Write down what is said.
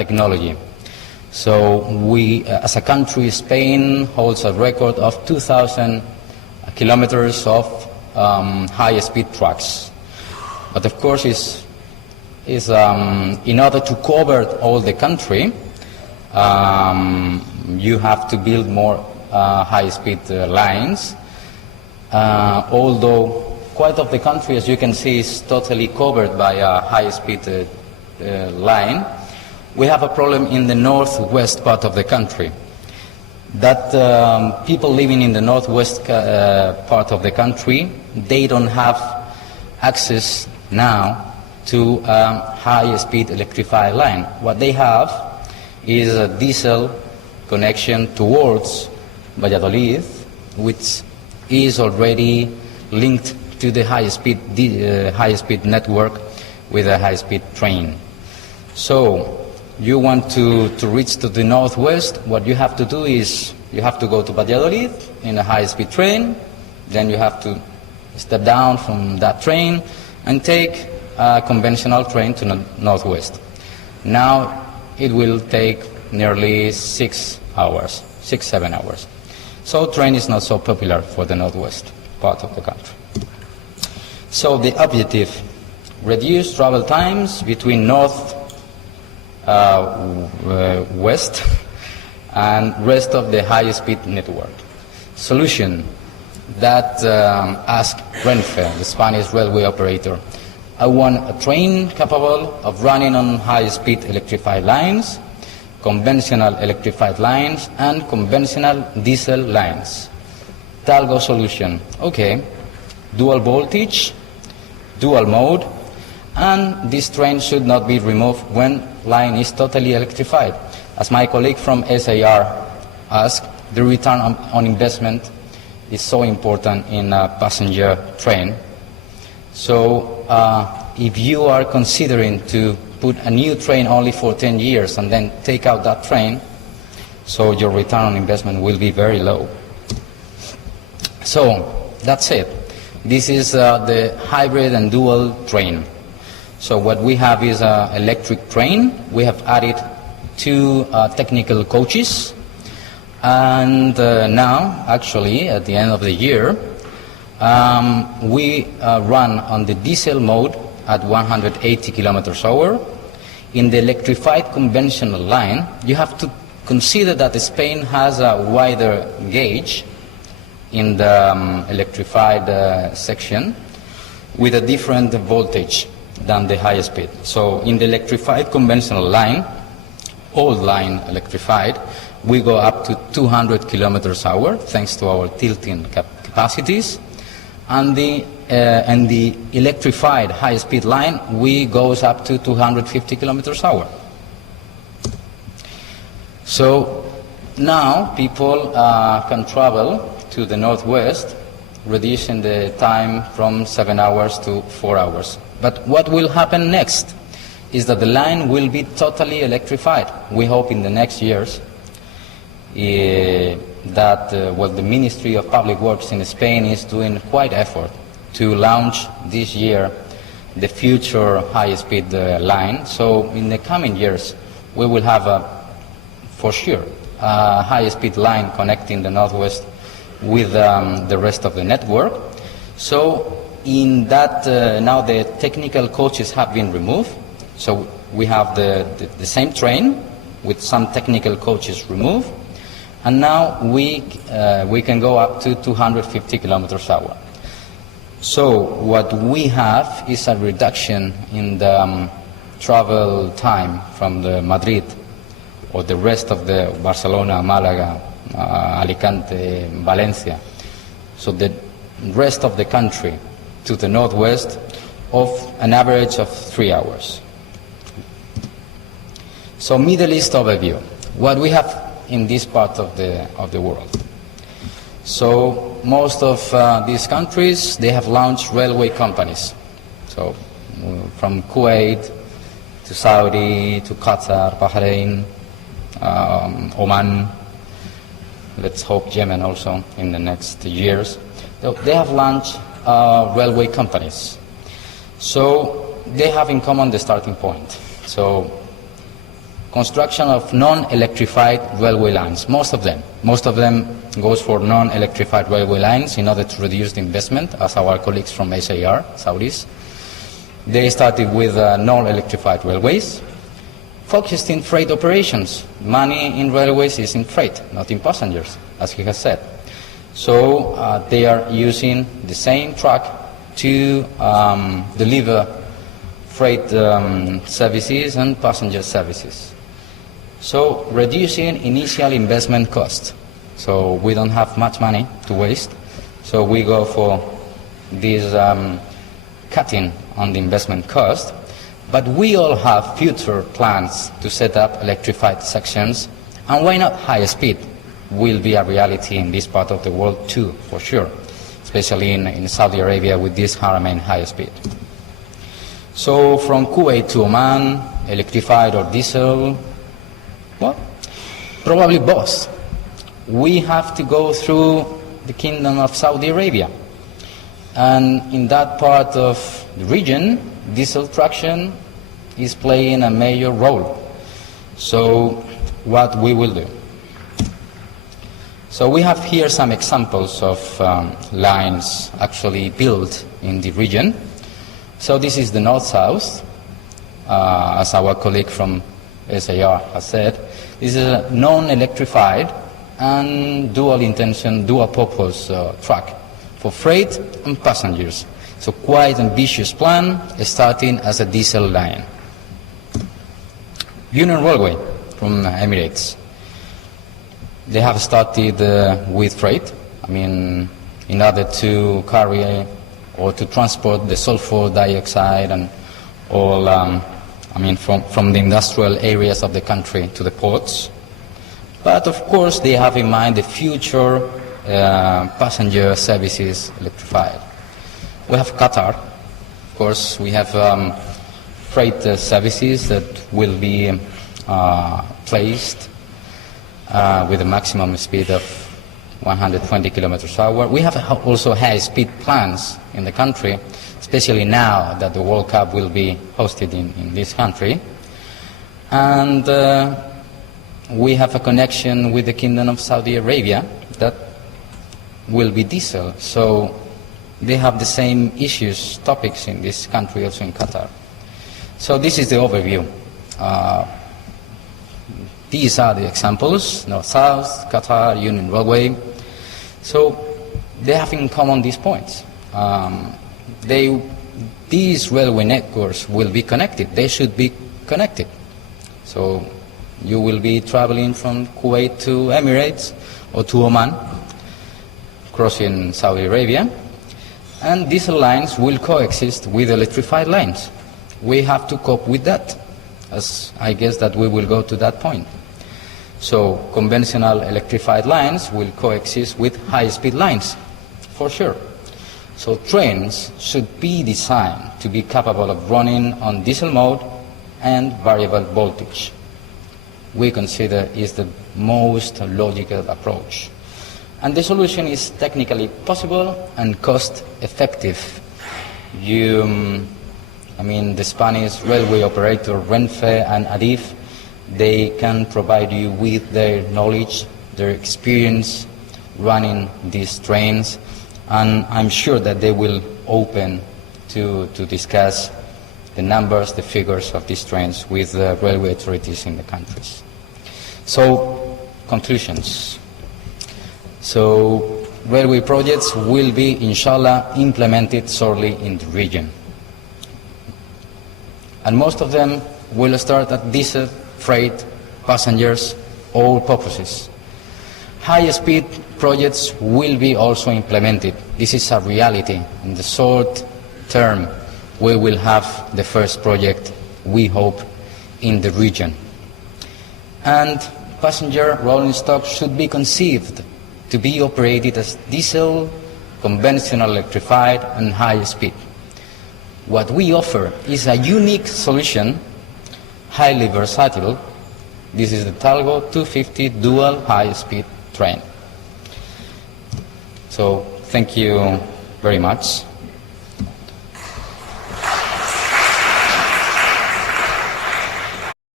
technology. So we, as a country, Spain holds a record of 2,000 kilometers of high-speed tracks. But of course, in order to cover all the country, you have to build more high-speed lines. Although quite of the country, as you can see, is totally covered by a high-speed line, we have a problem in the northwest part of the country. That people living in the northwest part of the country, they don't have access now to high-speed electrified line. What they have is a diesel connection towards Valladolid, which is already linked to the high-speed network with a high-speed train. So you want to reach to the northwest, what you have to do is you have to go to Valladolid in a high-speed train, then you have to step down from that train and take a conventional train to the northwest. Now it will take nearly 6 hours, 6-7 hours. So train is not so popular for the northwest part of the country. So the objective, reduce travel times between west and rest of the high-speed network. Solution, that asked Renfe, the Spanish railway operator. I want a train capable of running on high-speed electrified lines, conventional electrified lines, and conventional diesel lines. Talgo solution, okay, dual voltage, dual mode, and this train should not be removed when line is totally electrified. As my colleague from SAR asked, the return on investment is so important in a passenger train. So if you are considering to put a new train only for 10 years and then take out that train, so your return on investment will be very low. So that's it. This is the hybrid and dual train. So what we have is an electric train. We have added 2 technical coaches. And now, actually, at the end of the year, we run on the diesel mode at 180 kilometers per hour. In the electrified conventional line, you have to consider that Spain has a wider gauge in the electrified section with a different voltage than the high speed. So in the electrified conventional line, old line electrified, we go up to 200 kilometers per hour thanks to our tilting capacities. And the electrified high-speed line, we goes up to 250 kilometers per hour. So now people can travel to the northwest, reducing the time from 7 hours to 4 hours. But what will happen next is that the line will be totally electrified. We hope in the next years that the Ministry of Public Works in Spain is doing quite effort to launch this year the future high-speed line. So in the coming years, we will have for sure a high-speed line connecting the northwest with the rest of the network. So in that, now the technical coaches have been removed. So we have the same train with some technical coaches removed. And now we can go up to 250 kilometers per hour. So what we have is a reduction in the travel time from the Madrid or the rest of the Barcelona, Malaga, Alicante, Valencia. So the rest of the country to the northwest of an average of 3 hours. So Middle East overview. What we have in this part of the world. So most of these countries, they have launched railway companies. So from Kuwait to Saudi to Qatar, Bahrain, Oman, let's hope Yemen also in the next years. So they have launched railway companies. So they have in common the starting point. So construction of non-electrified railway lines, most of them. Most of them goes for non-electrified railway lines in order to reduce the investment, as our colleagues from SAR, Saudis. They started with non-electrified railways, focused in freight operations. Money in railways is in freight, not in passengers, as he has said. So they are using the same truck to deliver freight services and passenger services. So reducing initial investment cost. So we don't have much money to waste, so we go for this cutting on the investment cost. But we all have future plans to set up electrified sections, and why not high speed will be a reality in this part of the world too, for sure, especially in Saudi Arabia with this Haramain high speed. So from Kuwait to Oman, electrified or diesel, well, probably both. We have to go through the Kingdom of Saudi Arabia. And in that part of the region, diesel traction is playing a major role. So what we will do? So we have here some examples of lines actually built in the region. So this is the north-south, as our colleague from SAR has said. This is a non-electrified and dual-intention, dual-purpose track for freight and passengers. So quite ambitious plan, starting as a diesel line. Union Railway from Emirates. They have started with freight. I mean, in order to carry or to transport the sulfur dioxide and all, from the industrial areas of the country to the ports. But of course, they have in mind the future passenger services electrified. We have Qatar. Of course, we have freight services that will be placed with a maximum speed of 120 kilometers per hour. We have also high-speed plans in the country, especially now that the World Cup will be hosted in this country. And we have a connection with the Kingdom of Saudi Arabia that will be diesel. So they have the same issues, topics in this country, also in Qatar. So this is the overview. These are the examples: North-South, Qatar, Union Railway. So they have in common these points. These railway networks will be connected. They should be connected. So you will be traveling from Kuwait to Emirates or to Oman, crossing Saudi Arabia, and diesel lines will coexist with electrified lines. We have to cope with that, as I guess that we will go to that point. So conventional electrified lines will coexist with high-speed lines, for sure. So trains should be designed to be capable of running on diesel mode and variable voltage. We consider is the most logical approach. And the solution is technically possible and cost-effective. The Spanish railway operator Renfe and Adif, they can provide you with their knowledge, their experience running these trains, and I'm sure that they will open to discuss the numbers, the figures of these trains with the railway authorities in the countries. So, conclusions. So, railway projects will be, inshallah, implemented shortly in the region. And most of them will start at diesel, freight, passengers, all purposes. High-speed projects will be also implemented. This is a reality. In the short term, we will have the first project, we hope, in the region. And passenger rolling stock should be conceived to be operated as diesel, conventional electrified, and high speed. What we offer is a unique solution, highly versatile. This is the Talgo 250 dual high-speed train. So thank you very much.